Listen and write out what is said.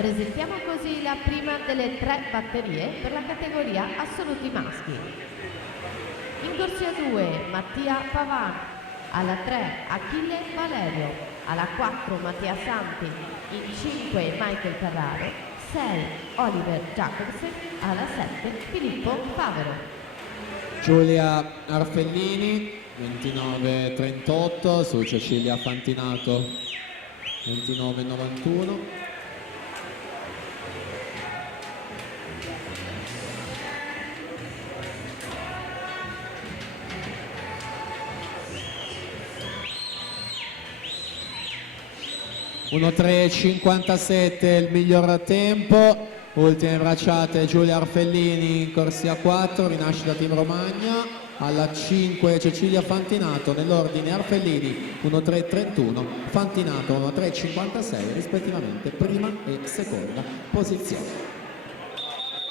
Presentiamo così la prima delle 3 batterie per la categoria assoluti maschi. In corsia 2 Mattia Pavan, alla 3 Achille Valerio, alla 4 Mattia Santi, in 5 Michael Carraro, 6 Oliver Jacobsen, alla 7 Filippo Favero. Giulia Arfellini 29,38 su Cecilia Fantinato 29,91. (1:3:57) il miglior tempo. Ultime bracciate Giulia Arfellini in corsia 4, rinascita Team Romagna, alla 5 Cecilia Fantinato, nell'ordine Arfellini 1:3:31, Fantinato 1:3:56 rispettivamente prima e seconda posizione.